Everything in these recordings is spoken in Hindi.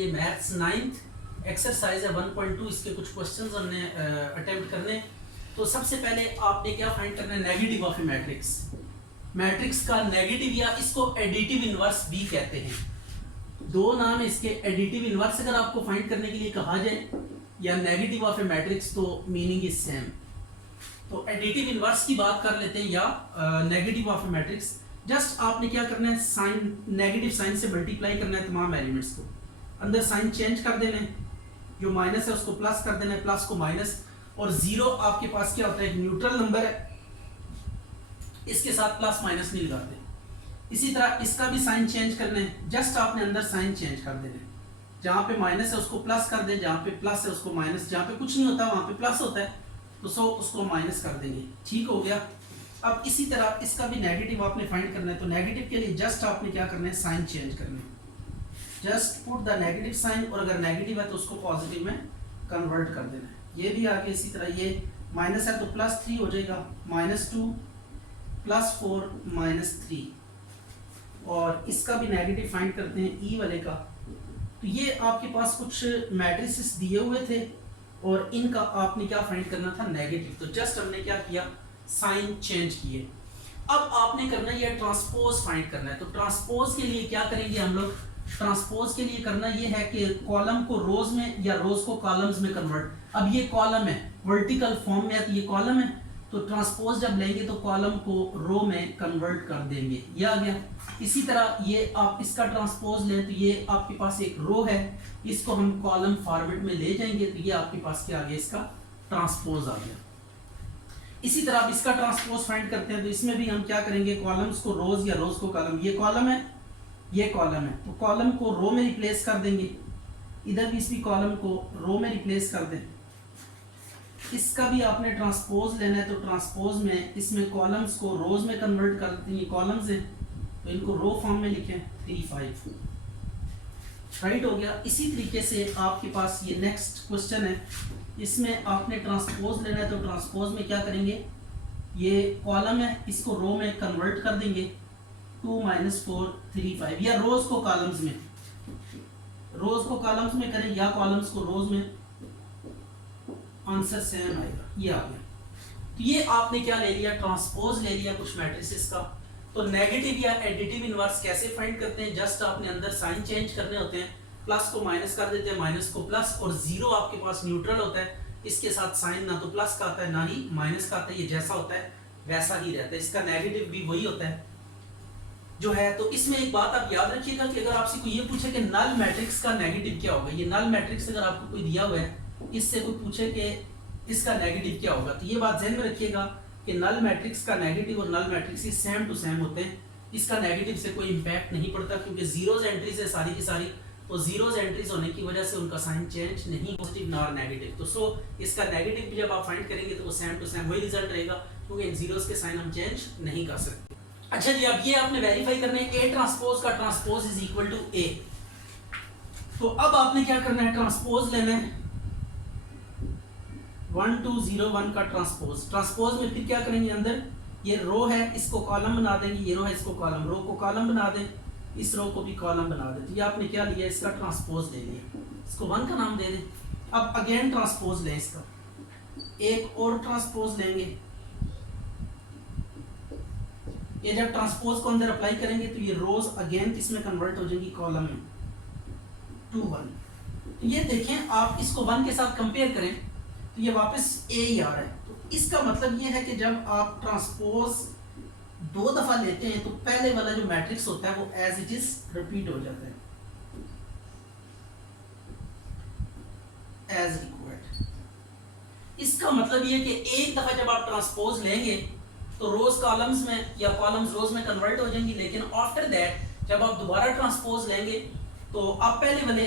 ये मैथ्स 9th एक्सरसाइज है 1.2। इसके कुछ क्वेश्चंस हमने अटेम्प्ट करने। तो सबसे पहले आपने क्या फाइंड करना है, negative of A matrix. Matrix का नेगेटिव या इसको एडिटिव इनवर्स भी कहते हैं, दो नाम है इसके। एडिटिव इनवर्स अगर आपको फाइंड करने के लिए कहा जाए या नेगेटिव ऑफ ए मैट्रिक्स तो मीनिंग इज सेम। तो एडिटिव इनवर्स की बात कर लेते हैं या negative of A matrix. Just आपने क्या करना है, साइन नेगेटिव साइन से मल्टीप्लाई करना है तमाम एलिमेंट्स को, अंदर साइन चेंज कर देना है, जो माइनस है उसको प्लस कर देना है, प्लस को माइनस, और जीरो आपके पास क्या होता है, एक न्यूट्रल नंबर है, इसके साथ प्लस माइनस नहीं लगाते। इसी तरह इसका भी साइन चेंज करना है, जस्ट आपने अंदर साइन चेंज कर देना है, जहां पे माइनस है उसको प्लस कर दे, जहां पे प्लस है उसको माइनस, जहां पे कुछ नहीं होता वहां पे प्लस होता है तो उसको माइनस कर देंगे। ठीक हो गया। अब इसी तरह इसका भी नेगेटिव आपने फाइंड करना है, तो नेगेटिव के लिए जस्ट आपने क्या करना है, साइन चेंज करना है, just put the negative sign, और अगर नेगेटिव है तो उसको पॉजिटिव में कन्वर्ट कर देना है। ये भी आगे इसी तरह, ये माइनस है तो +3 हो जाएगा, -2 +4 -3। और इसका भी नेगेटिव फाइंड करते हैं ई वाले का। तो ये आपके पास कुछ मैट्रिसेस दिए हुए थे और इनका आपने क्या फाइंड करना था, नेगेटिव। तो जस्ट हमने क्या किया, साइन चेंज किए। अब आपने करना है ट्रांसपोज फाइंड करना है। तो ट्रांसपोज के लिए क्या करेंगे हम लोग, ट्रांसपोज के लिए करना ये है कि कॉलम को रोज में या रोज को कॉलम्स में कन्वर्ट। अब ये कॉलम है, वर्टिकल फॉर्म में है तो ये कॉलम है, तो ट्रांसपोज जब लेंगे तो कॉलम को रो में कन्वर्ट कर देंगे, ये आ गया। इसी तरह ये आप इसका ट्रांसपोज लें तो ये आपके पास एक रो है, इसको हम कॉलम फॉर्मेट में ले जाएंगे तो ये आपके पास क्या आ गया, इसका ट्रांसपोज आ गया। इसी तरह आप इसका ट्रांसपोज फाइंड करते हैं, तो इसमें भी हम क्या करेंगे, कॉलम्स को रोज या रोज को कॉलम, ये कॉलम है ये कॉलम है, तो कॉलम को रो में रिप्लेस कर देंगे, इधर भी इसी कॉलम को रो में रिप्लेस कर दें। इसका भी आपने ट्रांसपोज लेना है, तो ट्रांसपोज में इसमें कॉलम्स को रोज में कन्वर्ट कर देते हैं, ये कॉलम्स हैं तो इनको रो फॉर्म में लिखें 3 5, राइट हो गया। इसी तरीके से आपके पास ये नेक्स्ट क्वेश्चन है, इसमें आपने ट्रांसपोज लेना है, तो ट्रांसपोज में क्या करेंगे, ये कॉलम है इसको रो में कन्वर्ट कर देंगे, 2 -4 3 5, या रोज को कॉलम्स में, रोज को कॉलम्स में करें या कॉलम्स को रोज में, आंसर सेम आएगा, ये आ गया। तो ये आपने क्या ले लिया, ट्रांसपोज ले लिया कुछ मैट्रिसेस का। तो नेगेटिव या एडिटिव इनवर्स कैसे फाइंड करते हैं, जस्ट आपने अंदर साइन चेंज करने होते हैं, प्लस को माइनस कर देते हैं, माइनस को प्लस, और जीरो आपके पास न्यूट्रल होता है, इसके साथ साइन ना तो प्लस का आता है ना ही माइनस का आता है, ये जैसा होता है वैसा ही रहता है, इसका नेगेटिव भी वही होता है जो है। तो इसमें एक बात आप याद रखिएगा कि अगर आपसे कोई ये पूछे कि नल मैट्रिक्स का नेगेटिव क्या होगा, ये नल मैट्रिक्स अगर आपको कोई दिया हुआ है, इससे कोई पूछे कि इसका नेगेटिव क्या होगा, तो ये बात ध्यान में रखिएगा कि नल मैट्रिक्स का नेगेटिव और नल मैट्रिक्स ही सेम टू सेम होते हैं, इसका नेगेटिव से कोई इंपैक्ट नहीं पड़ता, क्योंकि जीरोज एंट्रीज है सारी की सारी, तो जीरोज एंट्रीज होने की वजह से उनका साइन चेंज नहीं, पॉजिटिव ना नेगेटिव। तो सो इसका नेगेटिव भी जब आप फाइंड करेंगे तो वो सेम टू सेम वही रिजल्ट रहेगा, क्योंकि इन जीरोज के साइन हम चेंज नहीं कर सकते। अच्छा जी, अब ये आपने वेरीफाई करना है, ए ट्रांसपोज का ट्रांसपोज इज इक्वल टू ए। तो अब आपने क्या करना है, ट्रांसपोज लेना है 1 2 0 1 का ट्रांसपोज। ट्रांसपोज में फिर क्या करेंगे, अंदर ये रो है इसको कॉलम बना देंगे, ये रो है इसको कॉलम, रो को कॉलम बना दें, इस रो को भी कॉलम बना दें। तो ये आपने क्या लिया, इसका ट्रांसपोज ले लिया, इसको 1 का नाम दे दें। अब अगेन ट्रांसपोज लें, इसका एक और ट्रांसपोज लेंगे, ये जब ट्रांसपोज को अंदर अप्लाई करेंगे तो ये रोज अगेन किसमें कन्वर्ट हो जाएंगी, कॉलम में, 2 1। ये देखें आप इसको 1 के साथ कंपेयर करें तो ये वापस ए ही आ रहा है। तो इसका मतलब ये है कि जब आप ट्रांसपोज 2 दफा लेते हैं तो पहले वाला जो मैट्रिक्स होता है वो एज इट इज रिपीट हो जाता है, एज रिक्वायर्ड। इसका मतलब ये है कि एक दफा जब आप ट्रांसपोज लेंगे तो रोज कॉलम्स में या कॉलम्स रोज में कन्वर्ट हो जाएंगी, लेकिन आफ्टर दैट जब आप दोबारा ट्रांसपोज लेंगे तो आप पहले वाले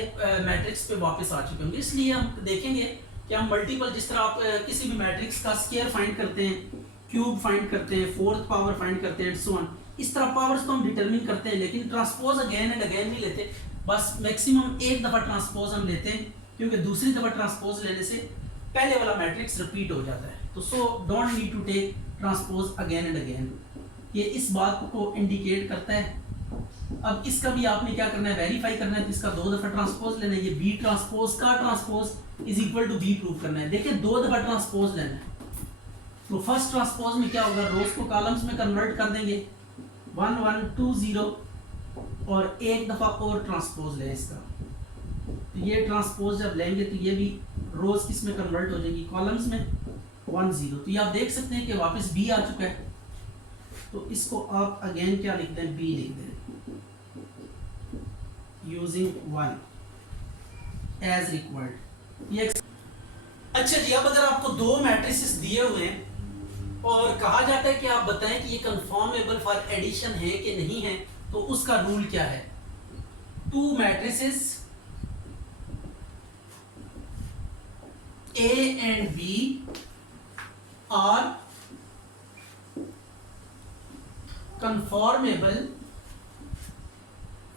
मैट्रिक्स पे वापस आ चुके होंगे। इसलिए हम देखेंगे कि हम मल्टीपल, जिस तरह आप किसी भी मैट्रिक्स का स्क्वायर फाइंड करते हैं, क्यूब फाइंड करते हैं, फोर्थ पावर फाइंड करते हैं, सो ऑन, इस तरह पावर्स को हम डिटरमिन करते हैं, लेकिन ट्रांसपोज अगेन एंड अगेन नहीं लेते, बस मैक्सिमम एक दफा ट्रांसपोज हम लेते हैं, क्योंकि दूसरी दफा ट्रांसपोज लेने से पहले वाला मैट्रिक्स रिपीट हो जाता है। तो so don't need to take transpose again and again. ये इस बात को इंडिकेट करता है अब इसका भी आपने क्या करना है, वेरीफाई करना है, तो इसका 2 दफा ट्रांसपोज लेना है, ये बी ट्रांसपोज का transpose is equal to B prove करना है। देखिए 2 दफा ट्रांसपोज लेना है, तो फर्स्ट ट्रांसपोज में क्या होगा, रोज को कॉलम्स में कन्वर्ट कर देंगे 1 1 2 0, और एक दफा और ट्रांसपोज लें इसका, तो ये ट्रांसपोज जब लेंगे तो ये भी रोज किस में कन्वर्ट हो जाएगी, कॉलम्स में 1 0। तो ये आप देख सकते हैं कि वापस बी आ चुका है, तो इसको आप अगेन क्या लिख दें, बी लिख दें यूजिंग 1 एज रिक्वायर्ड। ये अच्छा जी, अब अगर आपको 2 मैट्रिसेस दिए हुए हैं और कहा जाता है कि आप बताएं कि ये कन्फर्मेबल फॉर एडिशन है कि नहीं है, तो उसका रूल क्या है। 2 matrices A and B are conformable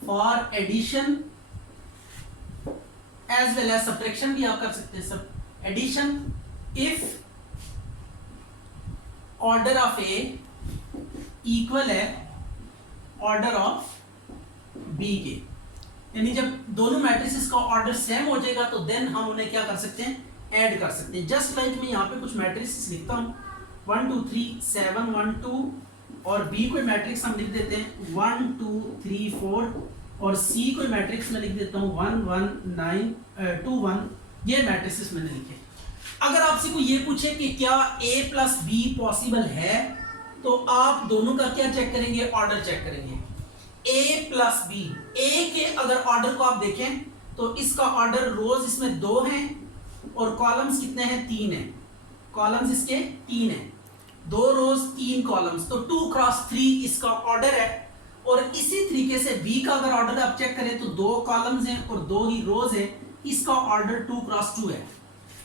for addition as well as subtraction भी आप कर सकते हैं, सब addition if order of A equal है order of B के, यानी जब दोनों मैट्रिसेस का ऑर्डर सेम हो जाएगा तो देन हम उन्हें क्या कर सकते हैं, ऐड कर सकते हैं। जस्ट लाइक मैं यहाँ पे कुछ मैट्रिसेस लिखता हूँ 1 2 3 7 1 2, और बी कोई मैट्रिक्स हम लिख देते हैं 1 2 3 4, और सी कोई मैट्रिक्स में लिख देता हूँ 1 1 9 2 1। ये मैट्रिसेस मैंने लिखे। अगर आपसे कोई ये पूछे कि क्या a प्लस बी पॉसिबल है, तो आप दोनों का क्या चेक करेंगे, ऑर्डर चेक करेंगे। a प्लस बी, a के अगर ऑर्डर को आप देखें तो इसका ऑर्डर रोज इसमें 2 हैं और कॉलम्स कितने हैं, 3 हैं। कॉलम्स इसके 3 हैं, 2 रोज 3 कॉलम्स, तो 2 क्रॉस 3 इसका ऑर्डर है। और इसी तरीके से बी का अगर ऑर्डर आप चेक करें तो 2 कॉलम्स हैं और 2 ही रोज हैं, इसका ऑर्डर 2 क्रॉस 2 है।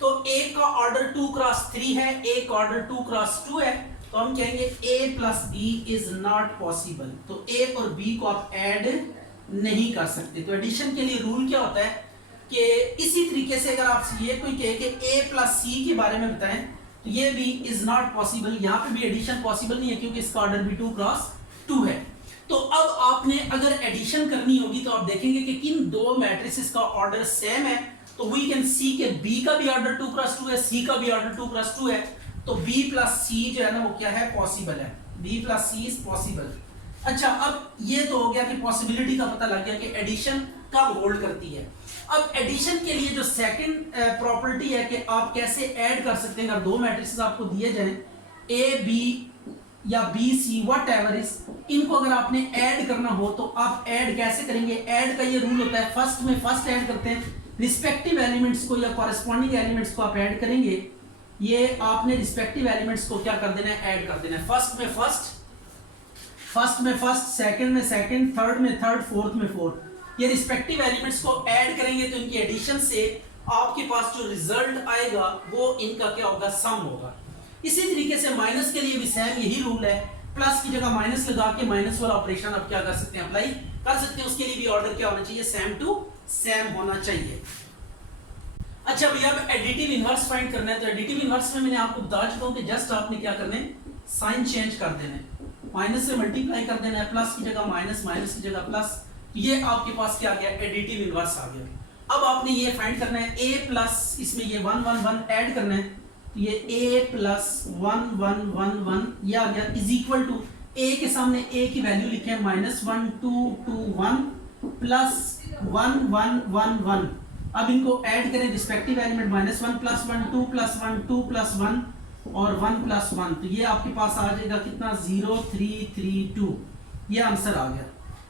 तो एक का ऑर्डर 2 क्रॉस 3 है, एक का ऑर्डर 2 क्रॉस 2 है, तो हम कहेंगे a plus B is not possible. तो a और b को आप ऐड नहीं कर सकते। तो एडिशन के लिए रूल क्या होता है कि इसी तरीके से अगर आपसे ये कोई कहे कि a प्लस सी के बारे में बताएं, तो ये भी इज नॉट पॉसिबल। यहाँ पे भी एडिशन पॉसिबल नहीं है क्योंकि इसका ऑर्डर भी 2 क्रॉस 2 है। तो अब आपने अगर एडिशन करनी होगी तो आप देखेंगे कि किन 2 मैट्रिसेस का ऑर्डर सेम है, तो वी कैन सी के b का भी ऑर्डर 2 क्रॉस 2 है, c का भी ऑर्डर 2 क्रॉस 2 है, तो b प्लस c जो है ना वो क्या है, पॉसिबल है। b plus c is possible. अच्छा, अब ये तो हो गया कि पॉसिबिलिटी का पता लग गया कि एडिशन कब होल्ड करती है। अब एडिशन के लिए जो सेकंड प्रॉपर्टी है कि आप कैसे ऐड कर सकते हैं। अगर 2 मैट्रिसेस आपको दिए जाएं a b या b c व्हाटएवर इज, इनको अगर आपने ऐड करना हो तो आप ऐड कैसे करेंगे। ऐड का ये रूल होता है, फर्स्ट में फर्स्ट ऐड करते हैं, रिस्पेक्टिव एलिमेंट्स को या कॉरेस्पॉन्डिंग एलिमेंट्स को आप ऐड करेंगे। ये आपने रिस्पेक्टिव एलिमेंट्स को क्या कर देना है, ऐड कर देना है। फर्स्ट में फर्स्ट, सेकंड में सेकंड, थर्ड में थर्ड, फोर्थ में फोर्थ। ये रिस्पेक्टिव एलिमेंट्स को ऐड करेंगे तो इनकी एडिशन से आपके पास जो रिजल्ट आएगा वो इनका क्या होगा, सम होगा। इसी तरीके से माइनस के लिए भी सेम यही रूल है, प्लस की जगह माइनस लगा के माइनस वाला ऑपरेशन आप क्या कर सकते हैं, अप्लाई कर सकते हैं। उसके लिए भी ऑर्डर क्या होना चाहिए, सेम टू सेम होना चाहिए। अच्छा भैया, अब एडिटिव इनवर्स फाइंड करना है। तो एडिटिव इनवर्स में मैंने आपको बता चुका हूं कि जस्ट आपने क्या करना है, साइन चेंज कर देना है, माइनस से मल्टीप्लाई कर देना है, प्लस की जगह माइनस, माइनस की जगह प्लस। ये आपके पास क्या आ गया, एडिटिव इनवर्स आ गया। अब आपने ये फाइंड करना है a प्लस, इसमें ये 1 1 1 ऐड करना है, तो ये a प्लस 1 1 1 1 ये आ गया, इज इक्वल टू a के सामने a की वैल्यू लिखे माइनस 1 2 2 1 प्लस 1 1 1 1। अब इनको ऐड करें, respective element minus 1 plus 1 2 plus 1 2 plus 1 और 1 प्लस 1, तो ये आपके पास आ जाएगा कितना, 0 3 3 2। ये आंसर आ गया।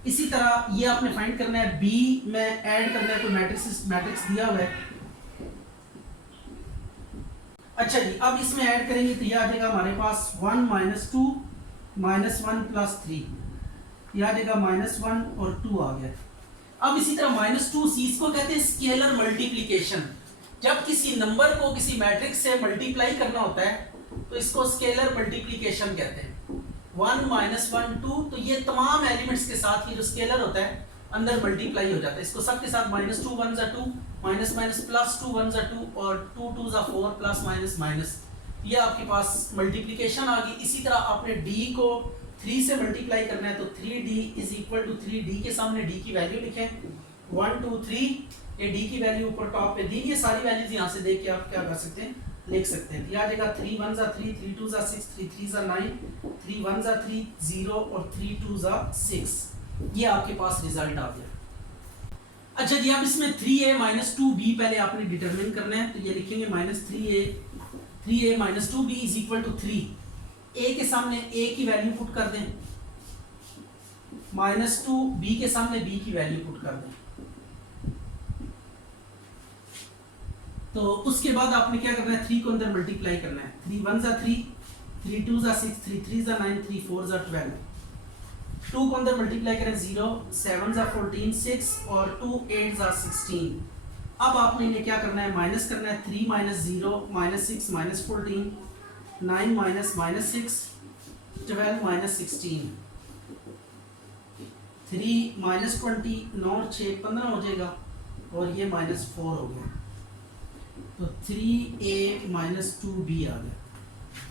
इसी तरह ये आपने फाइंड करना है b में ऐड करना है, कोई मैट्रिक्स दिया हुआ है। अच्छा जी, अब इसमें ऐड करेंगे तो ये आ जाएगा हमारे पास 1 माइनस 2 माइनस 1 प्लस 3, ये आ जाएगा माइनस 1 और 2 आ गया। अब इसी तरह माइनस 2 सी, इसको कहते हैं स्केलर मल्टीप्लीकेशन। जब किसी नंबर को किसी मैट्रिक्स से मल्टीप्लाई करना होता है तो इसको स्केलर मल्टीप्लीकेशन कहते हैं। 1 माइनस 1 2, तो ये तमाम एलिमेंट्स के साथ ये जो स्केलर होता है अंदर मल्टीप्लाई हो जाता है। इसको सबके साथ माइनस 2 1 2 माइनस माइनस प्लस 2 1 2 और 2 2 4 प्लस माइनस माइनस, ये आपके पास मल्टीप्लीकेशन आ गई। इसी तरह आपने d को 3 से मल्टीप्लाई करना है तो 3d is equal to 3d के सामने d की वैल्यू लिखें 1 2 3, ये d की वैल्यू ऊपर टॉप पे दी, ये सारी वैल्यूज यहाँ से देख के आप क्या कर सकते हैं, लिख सकते हैं। आ जाएगा 3 1 जा 3, 3 2 जा 6, 3 3 जा 9, 3 1 जा 3 0 और 3 2 जा 6। ये आपके पास रिजल्ट आ गया। अच्छा जी, अब इसमें 3a माइनस 2b पहले आपने डिटरमिन करना है, तो ये लिखेंगे minus 3a minus 2b is equal to 3। a के सामने a की वैल्यू पुट कर दें, माइनस 2 b के सामने b की वैल्यू पुट कर दें। तो उसके बाद आपने क्या करना है, 3 को अंदर मल्टीप्लाई करना है, 3 1 जा 3, 3 2 जा 6, 3 3 जा 9, 3 4 जा 12। 2 को अंदर मल्टीप्लाई करें 0, 7 जा 14, 6 और 2 8 जा 16। अब आपने इन्हें क्या करना है, माइनस करना है, 3 minus 0 minus 6 minus 14, 9 minus minus 6, 12 minus 16, 3 minus 20, 9 6 15 हो जाएगा और ये माइनस 4 हो गया, तो 3a माइनस 2b आ गया।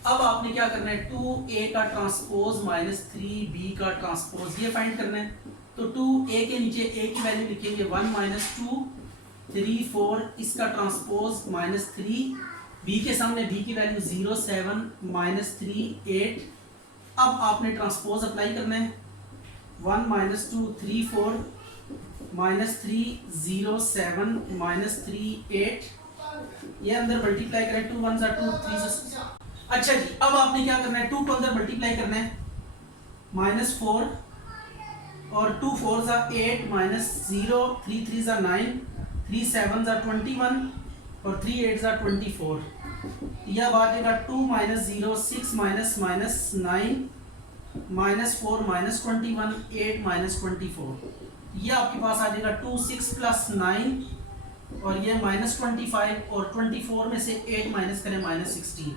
अब आपने क्या करना है, 2a का ट्रांसपोज माइनस 3b का ट्रांसपोज ये फाइंड करना है। तो 2a के नीचे a की वैल्यू लिखेंगे 1 माइनस 2 3 4, इसका ट्रांसपोज माइनस 3, b के सामने b की वैल्यू 0 7 माइनस 3 8। अब आपने ट्रांसपोज अप्लाई करना है, 1 माइनस 2 3 4 माइनस 3 0 7 माइनस 3 8, ये अंदर मल्टीप्लाई करें, 2 1 जा 2 3 जा। अच्छा जी, अब आपने क्या करना है, 2 को अंदर मल्टीप्लाई करना है, माइनस 4 और 2 4 जा 8 माइनस 0, 3 3 जा 9, 3 7 जा 21 और 3 8 जा 24। यह अब आ जाएगा 2 minus 0 6 minus minus 9 minus 4 minus 21 8 minus 24। यह आपके पास आ जाएगा 2 6 प्लस 9 और ये माइनस 25 और 24 में से 8 माइनस करें माइनस 16,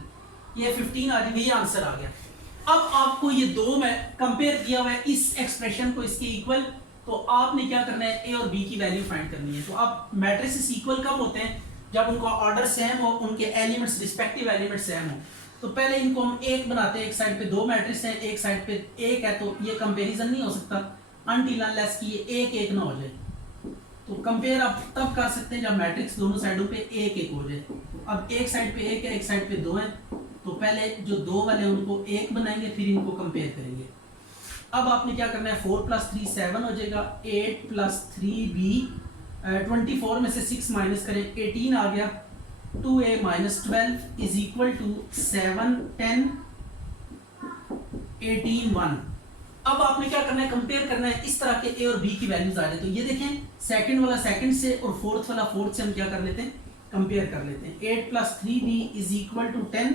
ये 15 आ जाएगा। ये आंसर आ गया। अब आपको ये दो में कंपेयर किया हुआ है इस एक्सप्रेशन को इसके इक्वल, तो आपने क्या करना है, ए और बी की वैल्यू फाइंड करनी है। तो अब मैट्रिसेस इक्वल कब होते हैं, जब उनका ऑर्डर सेम हो, उनके एलिमेंट्स रिस्पेक्टिव एलिमेंट सेम हो। तो पहले इनको हम एक बनाते हैं, एक साइड पे दो मैट्रिक्स है, एक साइड पे एक है, तो ये कंपेरिजन नहीं हो सकता अनटिल अनलेस कि ये एक एक ना हो जाए। तो कंपेयर आप तब कर सकते हैं जब मैट्रिक्स दोनों साइडों पे एक एक हो जाए। अब एक साइड पे एक है, एक साइड पे दो है, तो पहले जो दो वाले उनको एक बनाएंगे, फिर इनको कंपेयर करेंगे। अब आपने क्या करना है, 4 प्लस 3 7 हो जाएगा, 8 प्लस 3b 24 में से 6 माइनस करें 18 आ गया, 2a minus 12 is equal to 7 10 18 1। अब आपने क्या करना है, कंपेयर करना है, इस तरह के ए और बी की वैल्यूज आ जाए। तो ये देखें, सेकंड वाला सेकंड से और फोर्थ वाला फोर्थ से हम क्या कर लेते हैं, कंपेयर कर लेते हैं। 8 plus 3b is equal to 10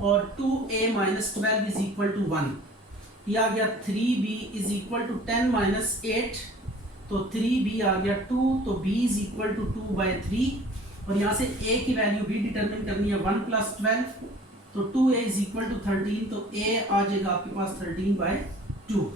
और 2a minus 12 is equal to 1। ये आ गया 3b is equal to 10 minus 8, तो 3b आ गया 2, तो b इज इक्वल टू 2/3 और यहाँ से a की वैल्यू भी डिटरमिन करनी है 1 प्लस 12, तो 2a इज इक्वल टू 13, तो a आ जाएगा आपके पास 13/2।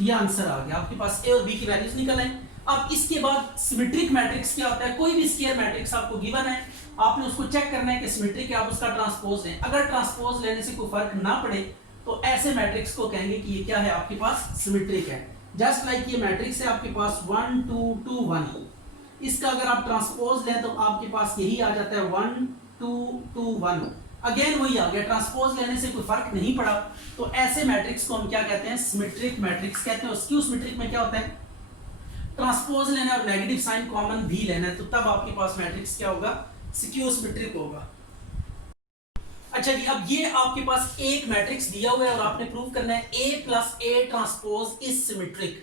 ये आंसर आ गया, आपके पास a और b की वैल्यूज निकल आए। अब इसके बाद सिमेट्रिक मैट्रिक्स क्या होता है, कोई भी स्क्वायर मैट्रिक्स आपको गिवन है, आपने उसको चेक करना है कि सिमेट्रिक है, आप उसका ट्रांसपोज लें। अगर ट्रांसपोज लेने से कोई फर्क ना पड़े तो ऐसे मैट्रिक्स को कहेंगे कि ये क्या है, आपके पास सिमेट्रिक है। जस्ट लाइक ये मैट्रिक्स है आपके पास 1 2 2 1, इसका अगर आप ट्रांसपोज लें तो आपके पास यही आ जाता है 1 2 2 1। अगेन वही आ गया, ट्रांसपोज लेने से कोई फर्क नहीं पड़ा, तो ऐसे मैट्रिक्स को हम क्या कहते हैं, सिमेट्रिक मैट्रिक्स कहते हैं। स्क्यू सिमेट्रिक में क्या होता है, ट्रांसपोज लेना और नेगेटिव साइन कॉमन भी लेना है, तो तब आपके पास मैट्रिक्स क्या होगा, स्क्यू सिमेट्रिक होगा। अच्छा जी, अब ये आपके पास एक मैट्रिक्स दिया हुआ है और आपने प्रूव करना है a plus A transpose is symmetric,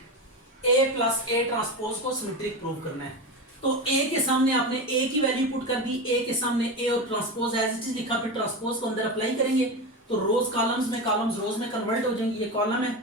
a plus A transpose को सिमेट्रिक प्रूव करना है। तो a के सामने आपने a की वैल्यू पुट कर दी, a के सामने a और ट्रांसपोज एज इट इज लिखा, फिर ट्रांसपोज को अंदर अप्लाई करेंगे तो रोज कॉलम्स में, कॉलम्स रोज में कन्वर्ट हो जाएंगे। ये कॉलम है,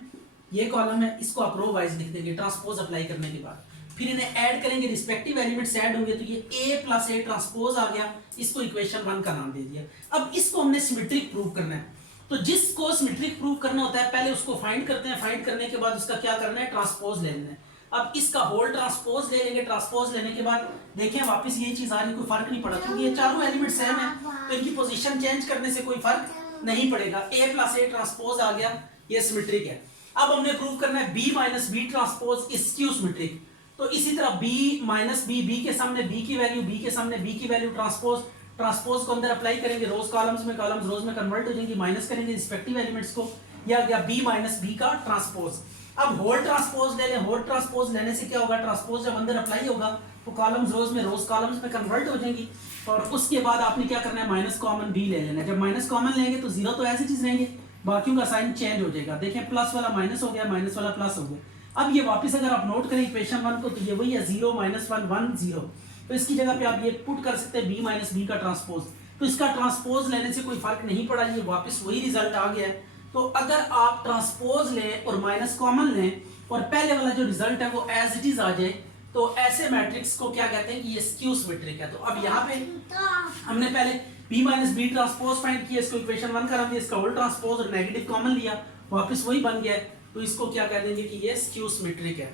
ये कॉलम है, इसको आप रो वाइज लिख देंगे ट्रांसपोज अप्लाई करने के बाद, फिर इन्हें ऐड करेंगे, रिस्पेक्टिव एलिमेंट्स ऐड होंगे, तो ये a प्लस ए ट्रांसपोज आ गया, इसको इक्वेशन 1 का नाम दे दिया। अब इसको हमने सिमेट्रिक प्रूव करना है, तो जिसको सिमेट्रिक प्रूव करना होता है पहले उसको फाइंड करते हैं, फाइंड करने के बाद उसका क्या करना है, ट्रांसपोज ले लेना है। अब इसका होल ट्रांसपोज ले लेंगे, ट्रांसपोज लेने के बाद देखें वापस यही चीज आ रही, कोई फर्क नहीं पड़ा क्योंकि ये चारों एलिमेंट सेम है, तो इनकी पोजीशन चेंज करने से कोई फर्क नहीं पड़ेगा। a प्लस ए ट्रांसपोज आ गया, ये सिमेट्रिक है। अब हमने प्रूव करना है B minus B transpose is skew symmetric. तो इसी तरह बी माइनस बी, बी के सामने बी की वैल्यू, बी के सामने बी की वैल्यू, ट्रांसपोज, ट्रांसपोज को अंदर अप्लाई करेंगे, रोज कॉलम्स में, कॉलम्स रोज में कन्वर्ट हो जाएंगे, माइनस करेंगे रिस्पेक्टिव एलिमेंट्स को, या गया बी माइनस बी का ट्रांसपोज। अब होल ट्रांसपोज ले लें, होल ट्रांसपोज लेने से क्या होगा, ट्रांसपोज जब अंदर अप्लाई होगा तो कॉलम्स रोज में, रोज कॉलम्स में कन्वर्ट हो जाएंगी। और उसके बाद आपने क्या करना है, माइनस कॉमन बी ले लेना है। जब माइनस कॉमन लेंगे तो जीरो तो ऐसी चीज रहेंगे, बाकियों का साइन चेंज हो जाएगा। देखें प्लस वाला माइनस हो गया, माइनस वाला प्लस हो गया। अब ये वापस अगर आप नोट करें इक्वेशन 1 को, तो ये वही है 0 -1 1 0। तो इसकी जगह पे आप ये पुट कर सकते हैं बी माइनस बी का ट्रांसपोज। तो इसका ट्रांसपोज लेने से कोई फर्क नहीं पड़ा, ये वापस वही रिजल्ट आ गया है। तो अगर आप ट्रांसपोज लें और माइनस कॉमन लें और पहले वाला जो रिजल्ट है वो एज इट इज आ जाए, तो ऐसे मैट्रिक्स को क्या कहते हैं कि ये स्क्यू सिमेट्रिक है। तो अब यहाँ पे हमने पहले B minus B transpose find किया, इसको इक्वेशन 1 करा दिया, इसका होल ट्रांसपोज और नेगेटिव कॉमन लिया, वापस वही बन गया। तो इसको क्या कह देंगे कि ये स्क्यू सिमेट्रिक है।